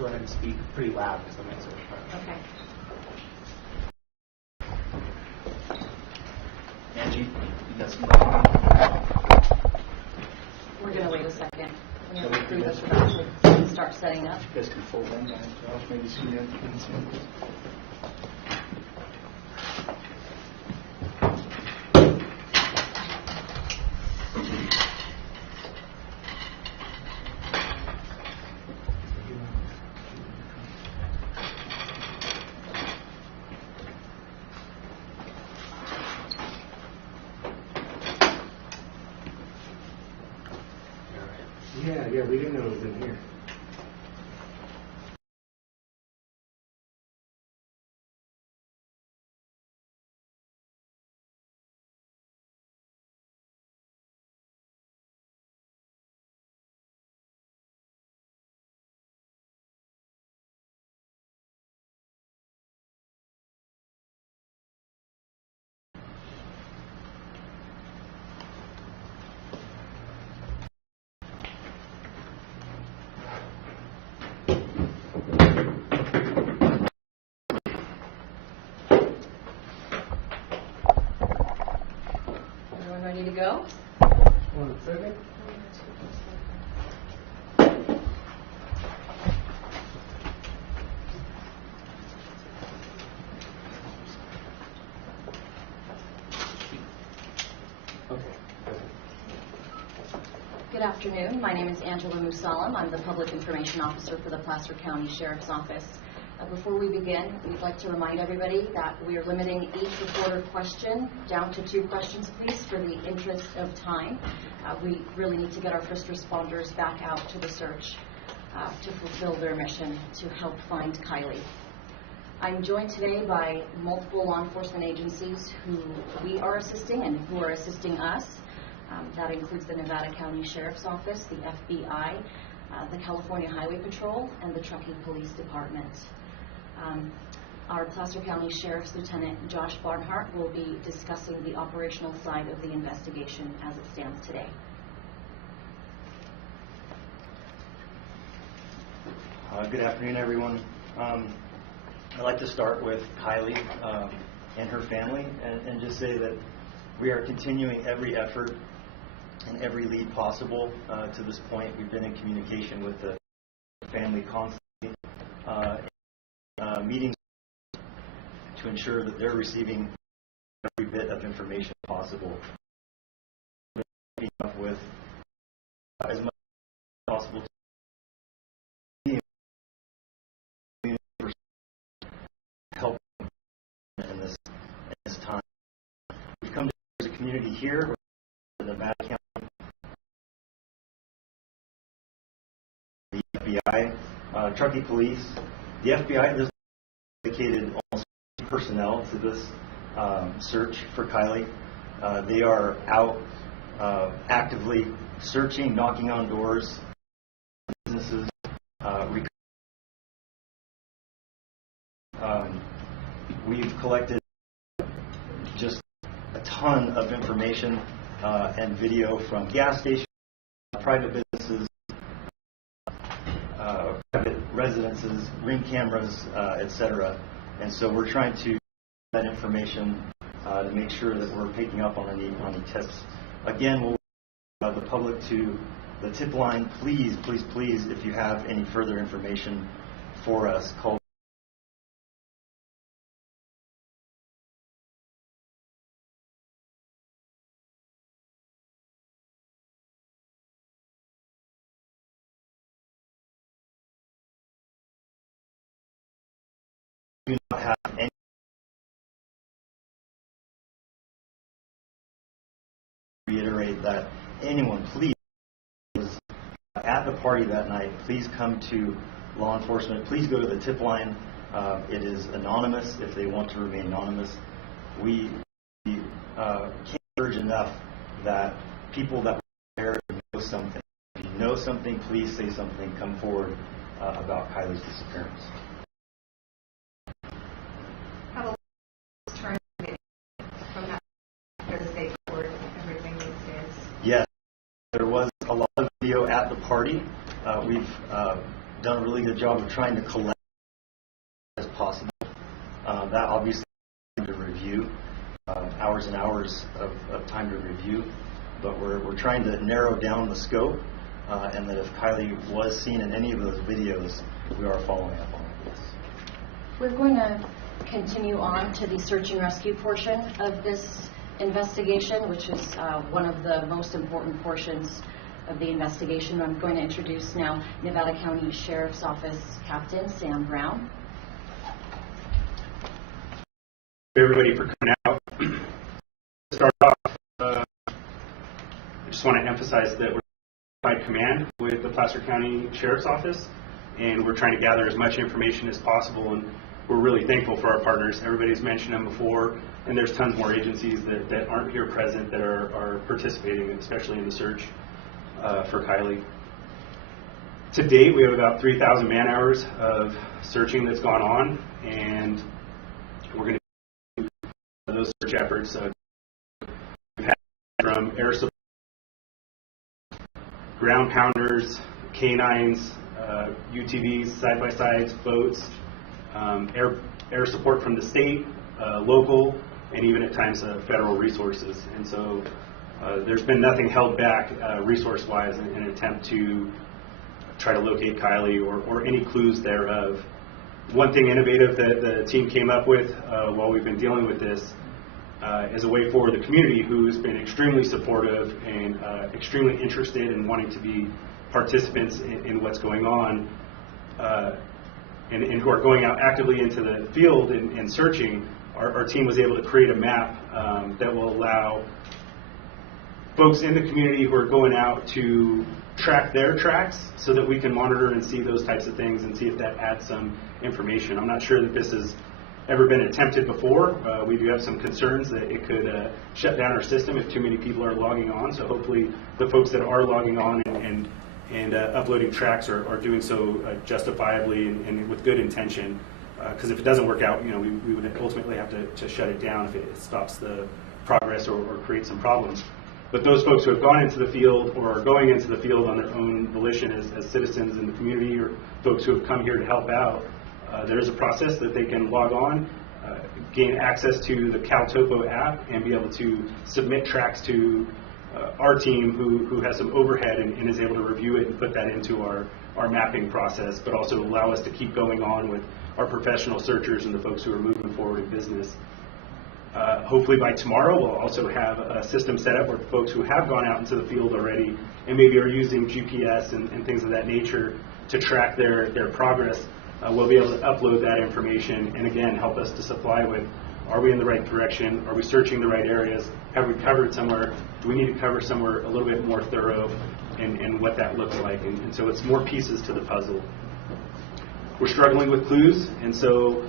go ahead and speak pretty loud because the mics are front. Okay. Angie, you got some. We're going to wait a second. We're going to through this without start setting up. You guys can fold them down. Josh, maybe scoot in. Yeah, we didn't know it was in here. Everyone ready to go? 1 second. Okay. Good afternoon. My name is Angela Musalam. I'm the Public Information Officer for the Placer County Sheriff's Office. Before we begin, we'd like to remind everybody that we are limiting each reporter question down to 2 questions, please, for the interest of time. We really need to get our first responders back out to the search to fulfill their mission to help find Kiely. I'm joined today by multiple law enforcement agencies who we are assisting and who are assisting us. That includes the Nevada County Sheriff's Office, the FBI, the California Highway Patrol, and the Truckee Police Department. Our Placer County Sheriff's Lieutenant Josh Barnhart will be discussing the operational side of the investigation as it stands today. Good afternoon, everyone. I'd like to start with Kiely and her family and just say that we are continuing every effort and every lead possible to this point. We've been in communication with the family constantly, meetings to ensure that they're receiving every bit of information possible. With as much as possible to help in this time. We've come to as a community here in Nevada County, the FBI, Truckee Police, the FBI. There's dedicated almost personnel to this search for Kiely. They are out actively searching, knocking on doors, businesses. We've collected just a ton of information and video from gas stations, private businesses, private residences, ring cameras, etc. And so we're trying to that information to make sure that we're picking up on any tips. Again, we'll the public to the tip line. Please, please, please, if you have any further information for us, call. Do not have any reiterate that anyone, please, at the party that night, please come to law enforcement. Please go to the tip line. It is anonymous if they want to remain anonymous. We can't urge enough that people that were there know something. If you know something, please say something. Come forward about Kiely's disappearance. How about turn from that to the state court, everything these days? Yes, there was a lot of video at the party. We've done a really good job of trying to collect as possible. That obviously to review, hours and hours of time to review, but we're trying to narrow down the scope, and that if Kiely was seen in any of those videos, we are following up on it. We're going to continue on to the search and rescue portion of this investigation, which is one of the most important portions of the investigation. I'm going to introduce now Nevada County Sheriff's Office Captain Sam Brown. Everybody for coming out. To start off, I just want to emphasize that we're by command with the Placer County Sheriff's Office, and we're trying to gather as much information as possible, and we're really thankful for our partners. Everybody's mentioned them before, and there's tons more agencies that aren't here present that are participating, especially in the search for Kiely. To date, we have about 3,000 man hours of searching that's gone on, and we're going to those search efforts. We've had from air support, ground pounders, canines, UTVs, side-by-sides, boats, air support from the state, local, and even at times federal resources. And so there's been nothing held back resource-wise in an attempt to try to locate Kiely or any clues thereof. One thing innovative that the team came up with while we've been dealing with this is a way for the community, who's been extremely supportive and extremely interested in wanting to be participants in what's going on, and who are going out actively into the field and searching. Our team was able to create a map that will allow folks in the community who are going out to track their tracks so that we can monitor and see those types of things and see if that adds some information. I'm not sure that this has ever been attempted before. We do have some concerns that it could shut down our system if too many people are logging on. So hopefully the folks that are logging on and uploading tracks are doing so justifiably and with good intention. Because if it doesn't work out, we would ultimately have to shut it down if it stops the progress or creates some problems. But those folks who have gone into the field or are going into the field on their own volition as citizens in the community, or folks who have come here to help out, there's a process that they can log on, gain access to the CalTopo app, and be able to submit tracks to our team who has some overhead and is able to review it and put that into our mapping process, but also allow us to keep going on with our professional searchers and the folks who are moving forward in business. Hopefully by tomorrow we'll also have a system set up where folks who have gone out into the field already and maybe are using GPS and things of that nature to track their progress, we'll be able to upload that information and again help us to supply with, are we in the right direction, are we searching the right areas, have we covered somewhere, do we need to cover somewhere a little bit more thorough, and what that looks like. And so it's more pieces to the puzzle. We're struggling with clues, and so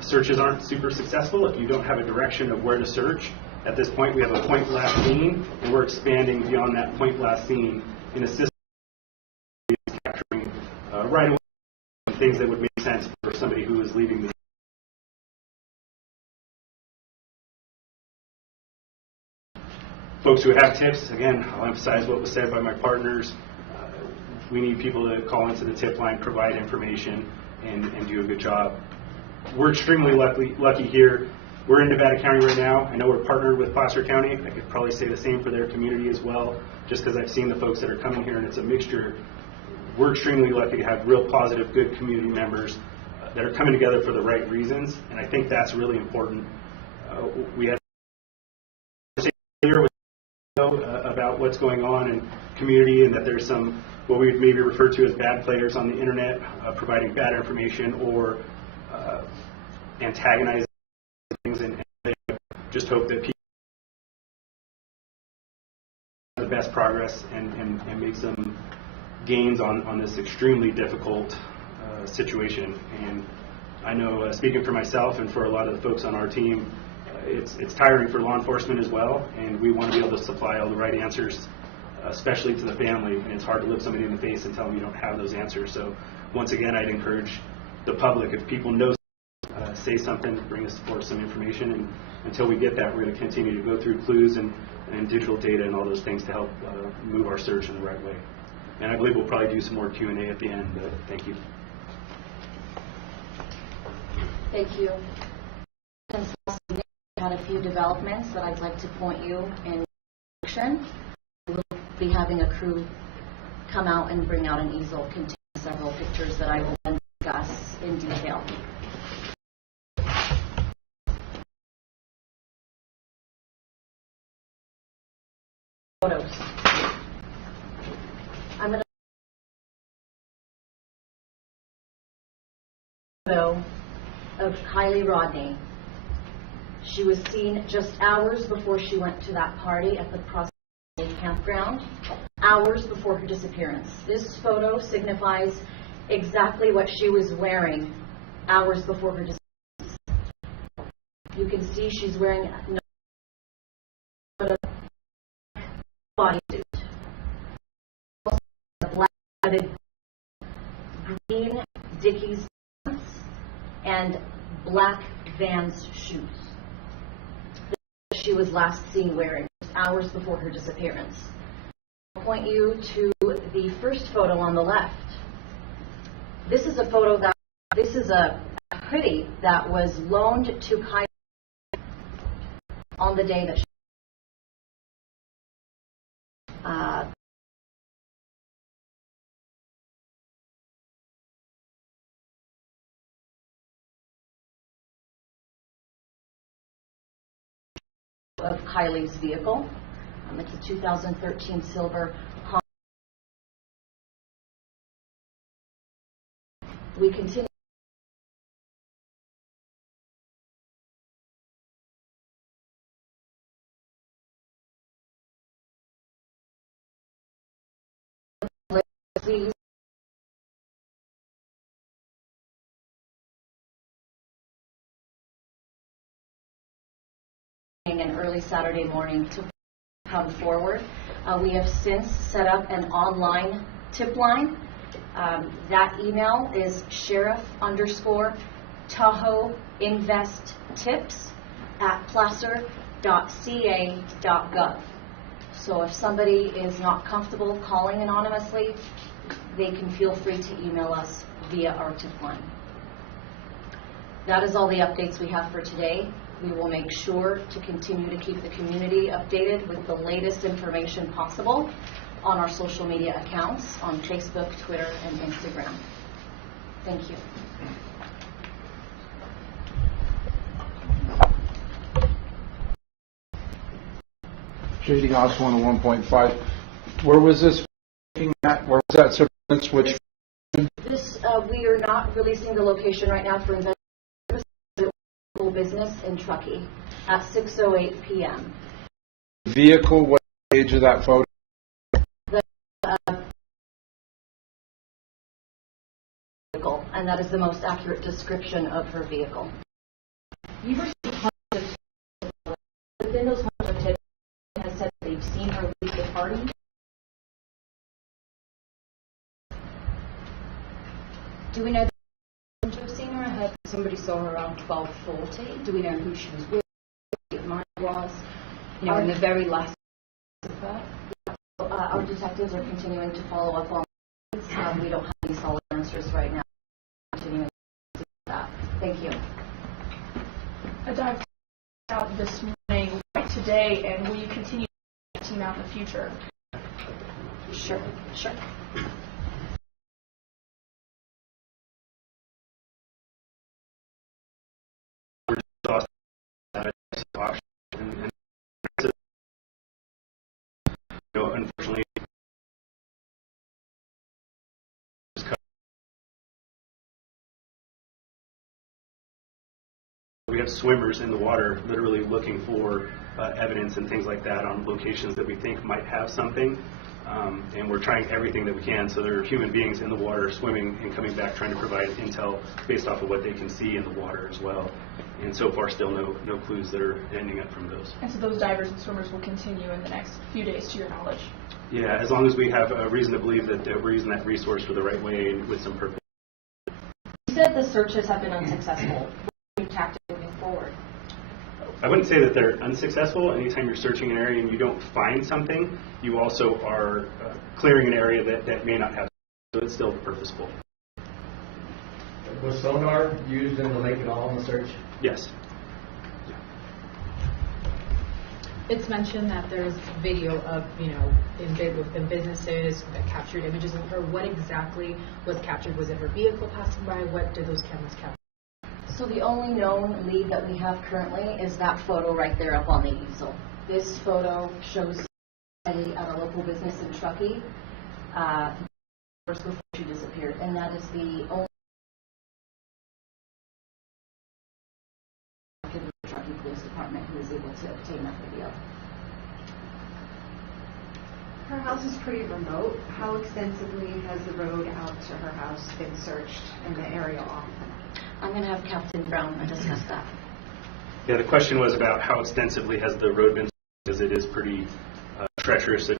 searches aren't super successful if you don't have a direction of where to search. At this point, we have a point blast scene, and we're expanding beyond that point blast scene in a system that is capturing right away things that would make sense for somebody who is leaving the folks who have tips. Again, I'll emphasize what was said by my partners. We need people to call into the tip line, provide information, and do a good job. We're extremely lucky here. We're in Nevada County right now. I know we're partnered with Placer County. I could probably say the same for their community as well, just because I've seen the folks that are coming here, and it's a mixture. We're extremely lucky to have real positive, good community members that are coming together for the right reasons, and I think that's really important. We had about what's going on in community, and that there's some what we maybe refer to as bad players on the internet providing bad information or antagonizing things, and just hope that people have the best progress and make some gains on this extremely difficult situation. And I know, speaking for myself and for a lot of the folks on our team, it's tiring for law enforcement as well, and we want to be able to supply all the right answers, especially to the family, and it's hard to look somebody in the face and tell them you don't have those answers. So once again, I'd encourage the public, if people know, say something, bring us forward some information, and until we get that, we're going to continue to go through clues and digital data and all those things to help move our search in the right way. And I believe we'll probably do some more Q&A at the end, but thank you. Thank you. Since last evening, we had a few developments that I'd like to point you in direction. We'll be having a crew come out and bring out an easel containing several pictures that I will then discuss in detail. Photos. I'm going to photo of Kiely Rodni. She was seen just hours before she went to that party at the Prospect campground, hours before her disappearance. This photo signifies exactly what she was wearing hours before her disappearance. You can see she's wearing a bodysuit, a black green Dickies pants, and black Vans shoes. She was last seen wearing hours before her disappearance. I'll point you to the first photo on the left. This is a hoodie that was loaned to Kiely on the day that she of Kiely's vehicle. It's a 2013 silver Honda. We continue please an early Saturday morning to come forward. We have since set up an online tip line. That email is sheriff_tahoeinvesttips@placer.ca.gov. So if somebody is not comfortable calling anonymously, they can feel free to email us via our tip line. That is all the updates we have for today. We will make sure to continue to keep the community updated with the latest information possible on our social media accounts on Facebook, Twitter, and Instagram. Thank you. Shading House 101.5. Where was this looking at? Where was that surveillance? Which This we are not releasing the location right now for investigation. Business in Truckee at 6:08 p.m. vehicle? What age of that photo? The vehicle, and that is the most accurate description of her vehicle. You received hundreds of tips. Within those hundreds of tips, has said they've seen her leave the party. Do we know to have seen her? I heard somebody saw her around 12:40. Do we know who she was with? What mine was? In the very last of her. Our detectives are continuing to follow up on this. We don't have any solid answers right now. Continuing to do that. Thank you. A dive out this morning, right today, and will you continue to team out in the future? Sure. Unfortunately, we have swimmers in the water literally looking for evidence and things like that on locations that we think might have something. And we're trying everything that we can. So there are human beings in the water swimming and coming back trying to provide intel based off of what they can see in the water as well. And so far still no clues that are ending up from those. And so those divers and swimmers will continue in the next few days, to your knowledge? Yeah, as long as we have a reason to believe that we're using that resource for the right way and with some purpose. You said the searches have been unsuccessful. What are your tactics moving forward? I wouldn't say that they're unsuccessful. Anytime you're searching an area and you don't find something, you also are clearing an area that may not have, so it's still purposeful. Was sonar used in the lake at all in the search? Yes. It's mentioned that there's video of, within businesses that captured images of her. What exactly was captured? Was it her vehicle passing by? What did those cameras capture? So the only known lead that we have currently is that photo right there up on the easel. This photo shows somebody at a local business in Truckee before she disappeared, and that is the only Truckee Police Department who was able to obtain that video. Her house is pretty remote. How extensively has the road out to her house been searched and the area often? I'm going to have Captain Brown discuss that. Yeah, the question was about how extensively has the road been, because it is pretty treacherous.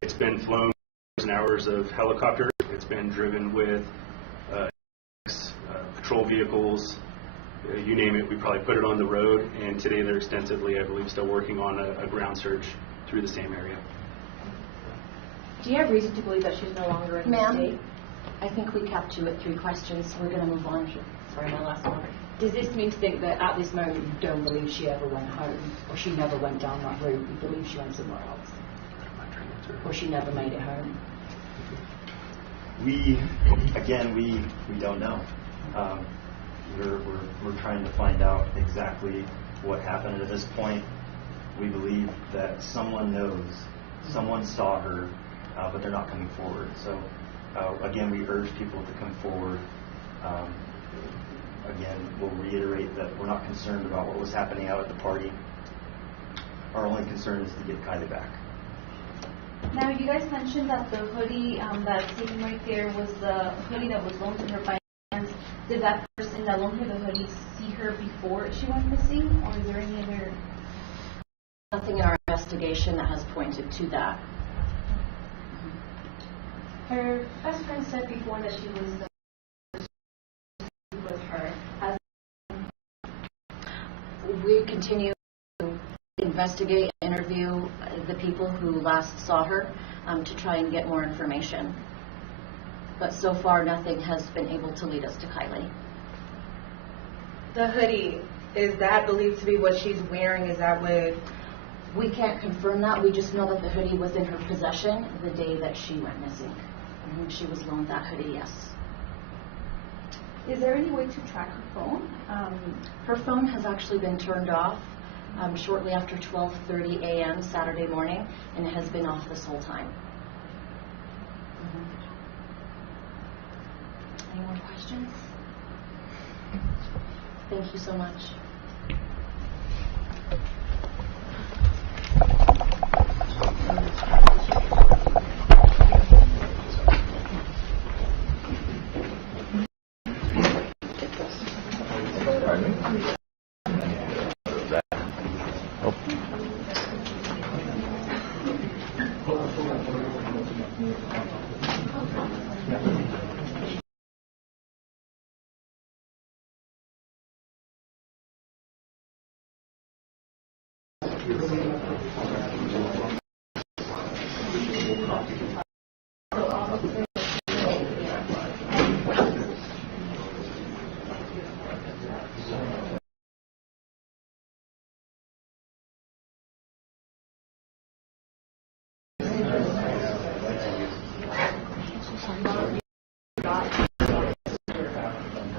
It's been flown hours and hours of helicopters. It's been driven with patrol vehicles. You name it, we probably put it on the road, and today they're extensively, I believe, still working on a ground search through the same area. Do you have reason to believe that she's no longer in the Ma'am, state? I think we kept you at 3 questions. We're going to move on. Sorry, my last one. Does this mean to think that at this moment you don't believe she ever went home, or she never went down that route? You believe she went somewhere else, or she never made it home? We don't know. We're trying to find out exactly what happened. At this point, we believe that someone knows, someone saw her, but they're not coming forward. So again, we urge people to come forward. Again, we'll reiterate that we're not concerned about what was happening out at the party. Our only concern is to get Kiely back. Now, you guys mentioned that the hoodie that's sitting right there was the hoodie that was loaned to her by friends. Did that person that loaned her the hoodie see her before she went missing, or is there any other? Nothing in our investigation that has pointed to that. Her best friend said before that she was with her. We continue to investigate and interview the people who last saw her to try and get more information. But so far, nothing has been able to lead us to Kiely. The hoodie, is that believed to be what she's wearing? Is that what? We can't confirm that. We just know that the hoodie was in her possession the day that she went missing. She was loaned that hoodie, yes. Is there any way to track her phone? Her phone has actually been turned off shortly after 12:30 a.m. Saturday morning, and it has been off this whole time. Any more questions? Thank you so much.